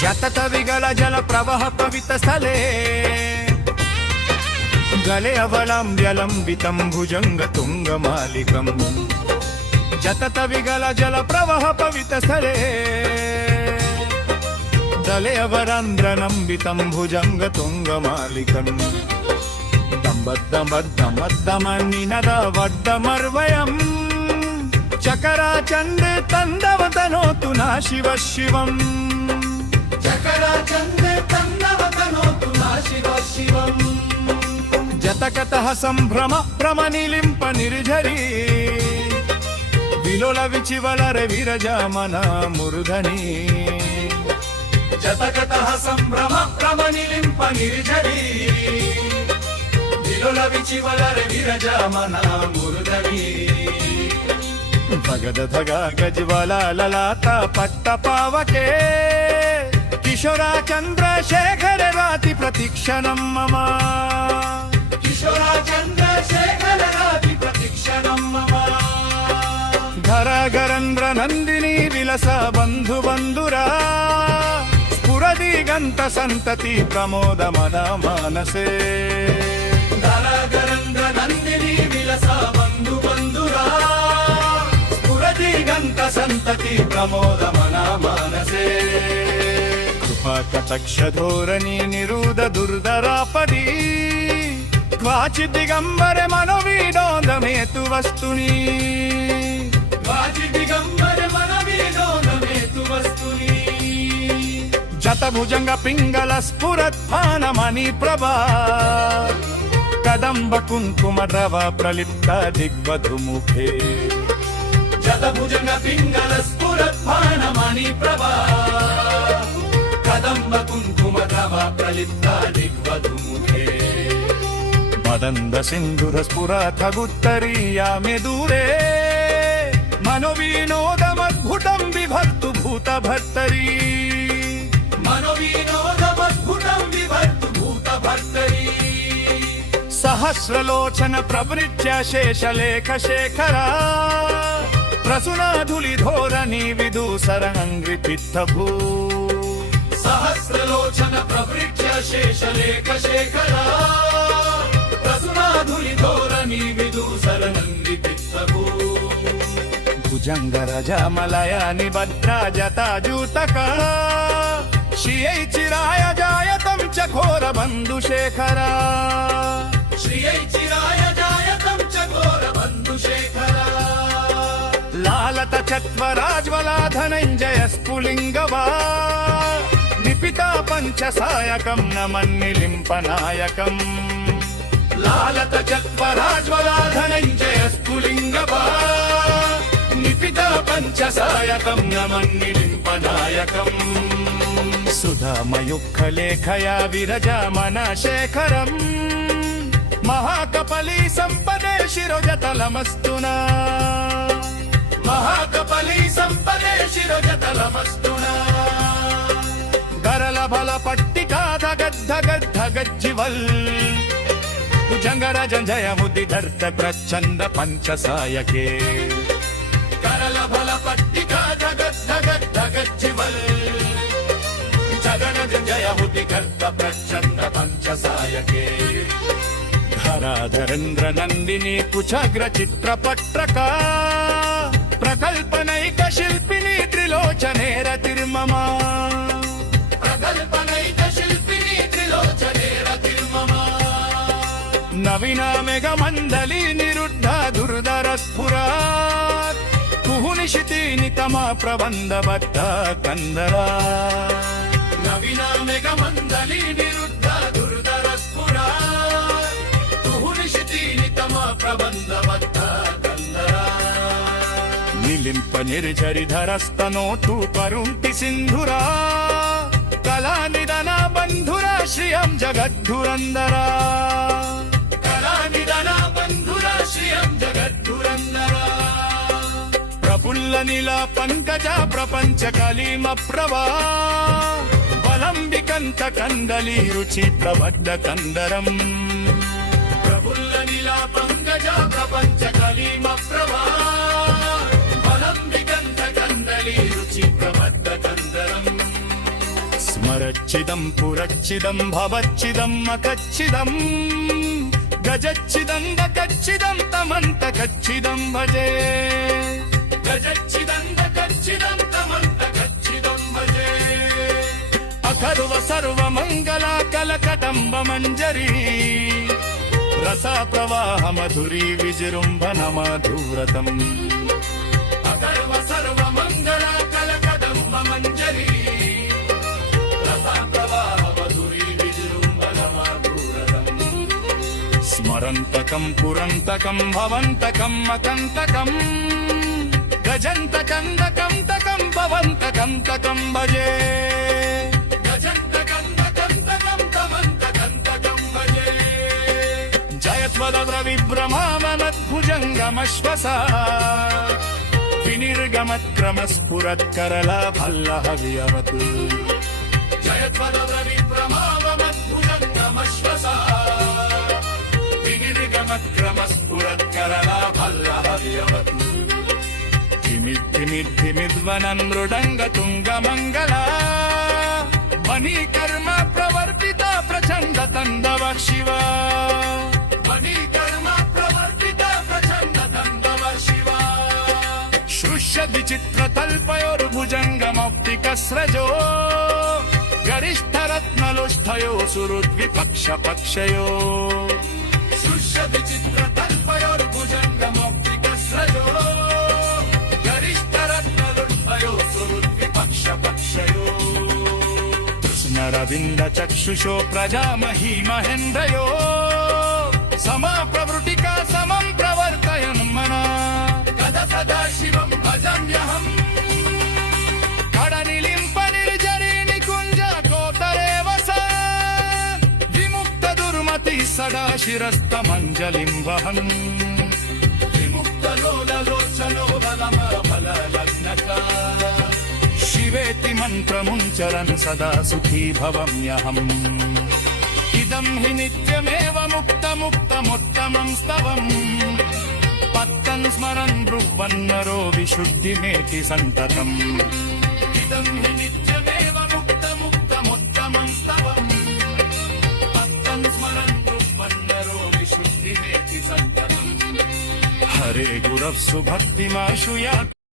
जतत wiggle जल प्रवह पवित स्थले गले अवलम्ब्यलम्बितं भुजंग तुंगमालिकम् जतत विगल जल प्रवह पवित स्थले गले अवरंद्रनम्बितं भुजंग तुंगमालिकम् दम्बद्दमद्दमद्दमनिनद वड्डमर्वयम् चकराचंदे तंदवतनोतु ना शिव शिवम् चकराचंदे तंदवतनोतु ना शिव शिवम् जतकतः संभ्रम प्रमनिलिंप निर्झरी विलोल विचिवलरे विरजामन मूर्धनि जतकतः संभ्रम प्रमनिलिंप निर्झरी विलोल विचिवलरे विरजामन मूर्धनि भगद धगा गजवाला ललाता पट्ट पावके किशोरा चंद्रशेखर राति प्रतीक्षणं मम किशोरा चंद्रशेखर राति प्रतीक्षणं मम धरागरंद्र नंदिनी विलस बंधु बंधुरा स्फुरदिगंत संतति प्रमोद मन मानसे धरागरंद्र नंदिनी विलस बंधु बंधुरा दिगंत संतति प्रमोद मना मानसे कृपा कटक्ष धोरणी निरूद दुर्धरापदी क्वाचि दिगंबर मनोविनोद मेतु वस्तुनि क्वाचि दिगंबर मनोविनोद मेतु वस्तुनि जत भुजंग पिंगल स्फुरत्फान मणि प्रभा कदंब कुंकुम द्रव प्रलिप्त दिग्वधु मुखे जतभुजंग पिंगल स्फुरत्फान मणि प्रभा कदंब कुंकुम द्रव प्रलिप्त दिग्वधु मुखे मदंद सिंधुर स्फुरथ गुत्तरीया मे दूरे मनोविनोदमद्भुतं विभक्तु भूत भर्तरी मनोविनोदमद्भुतं विभक्तु भूत भर्तरी सहस्रलोचन प्रवृत्य शेषलेख शेखरा प्रसुनाधुली धोरणी विदूसरंग्रि पित्तभू सहस्रलोचन प्रवृत्य शेषलेख शेखरा प्रसुनाधुली धोरणी विदूसरंग्रि पित्तभू भुजंग रजमलया निबद्धा जटाजूतका श्रियै चिराय जायतं चकोर बन्धुशेखरा श्रियै चिराय जायतं चकोर बन्धुशेखरा लालत चत्वराज्वला धनञ्जय स्फुलिङ्गवा निपिता पञ्चसायकं नमन्निलिम्पनायकम् लालत चत्वराज्वला धनञ्जय स्फुलिङ्गवा निपिता पञ्चसायकं नमन्निलिम्पनायकम् सुधामयुक्खलेखया विरजामन शेखरम् महाकपली सम्पदे शिरोजतलमस्तुना महाकपली सम्पदे शिरोजतलमस्तुना गरल बल पट्टिका धगद्धगद्धगज्जिवल् भुजंगरा जंजय मुदिधर्त प्रचंड पंचसायके गरल बल पट्टिका धगद्धगद्धगज्जिवल् जगन जंजय मुदिधर्त प्रचंड पंचसायके धराधरेन्द्र नंदिनी कुचाग्र चित्रपट्टका प्रकल्पनैक शिल्पिनी त्रिलोचने रतिर्ममा प्रकल्पनैक शिल्पिनी त्रिलोचने रतिर्ममा नवीना मेघ मंडली निरुद्ध दुर्धर स्फुरात् कुहुनिशिति नितमा प्रबंधबद्ध कंदरा नवीना मेघ मंडली निरुद्ध दुर्धर स्फुरात् कुहुनिशिति नितमा प्रबंधबद्ध कंदरा निलिंप निर्झरि धरस्तनोतु करुंति सिंधुरा कला निधना बंधुरा श्रियं जगद्धुरंदरा कला निधना बंधुरा श्रियं जगद्धुरंदरा प्रफुल्ल नीला पंकजा प्रपंच कलीम प्रभा वलंबिकंत कंदली रुचि प्रबद्ध कंदरम प्रफुल्ल नीला पंकजा प्रपंच कलीम प्रभा वलंबिकंत कंदली रुचि प्रबद्ध कंदरम परच्चिदं पुरच्चिदं भवच्चिदं मकच्चिदं गजच्चिदं दकच्चिदं तमन्तकच्चिदं भजे गजच्चिदं दकच्चिदं तमन्तकच्चिदं भजे अखर्व सर्वमङ्गला कलकदम्ब मञ्जरी रसा प्रवाह मधुरी विजृम्भण मधुरतम् अखर्व सर्वमङ्गला कलकदम्ब मञ्जरी रसा प्रवाह मधुरी विजृम्भण मधुरतम् स्मरन्तकं पुरन्तकं भवन्तकं मकन्तकं गजन्तकं दकं तकं भवन्तकं तकं भजे गजन्तकं दकं तकं भवन्तकं तकं भजे जयत्वदद्रविभ्रमावनद्भुजङ्गमश्वसा विनिर्गमत्क्रमस्फुरत्करला भल्लहव्यवत् जयत्वदद्रविभ्रमावनद्भुजङ्गमश्वसा विनिर्गमत्क्रमस्फुरत्करला भल्लहव्यवत् धिमिद्धिमिद्धिमिद्वनं मृडङ्गतुङ्गमङ्गला मणिकर्म प्रवर्तिता प्रचण्ड तण्डव शिवा मणिकर्म प्रवर्तिता प्रचण्ड तण्डव शिवा शुष्य विचित्रतल्पयोर्भुजङ्गमौक्तिकस्रजो गरिष्ठरत्नलोष्ठयो सुहृद्विपक्षपक्षयो शुष्य विचित्रतल्पयोर्भुजङ्गमौक्तिकस्रजो गरिष्ठरत्नलोष्ठयो सुहृद्विपक्षपक्षयो कृष्णरविन्द चक्षुषो प्रजामही महेन्द्रयो समा प्रवृत्तिका समं प्रवर्तयन् मना कद सदा शिवं भजाम्यहम् कडनिलिम्प निर्जरी निकुञ्ज कोतरे वस विमुक्त दुर्मति सदा शिरस्तमञ्जलिं वहन् विमुक्त लोललोचनो बलमफललग्नका शिवेति मन्त्रमुच्चरन् सदा सुखी भवाम्यहम् इदं हि नित्यमेव मुक्तमुत्तमं स्तवम् पत्तन् स्मरन् ब्रुवन्नरो विशुद्धिमेति सन्ततम् इदं हि नित्यमेव मुक्तमुत्तमं स्तवम् पत्तन् स्मरन् ब्रुवन्नरो विशुद्धिमेति सन्ततम् हरे गुरः सुभक्तिमाशु या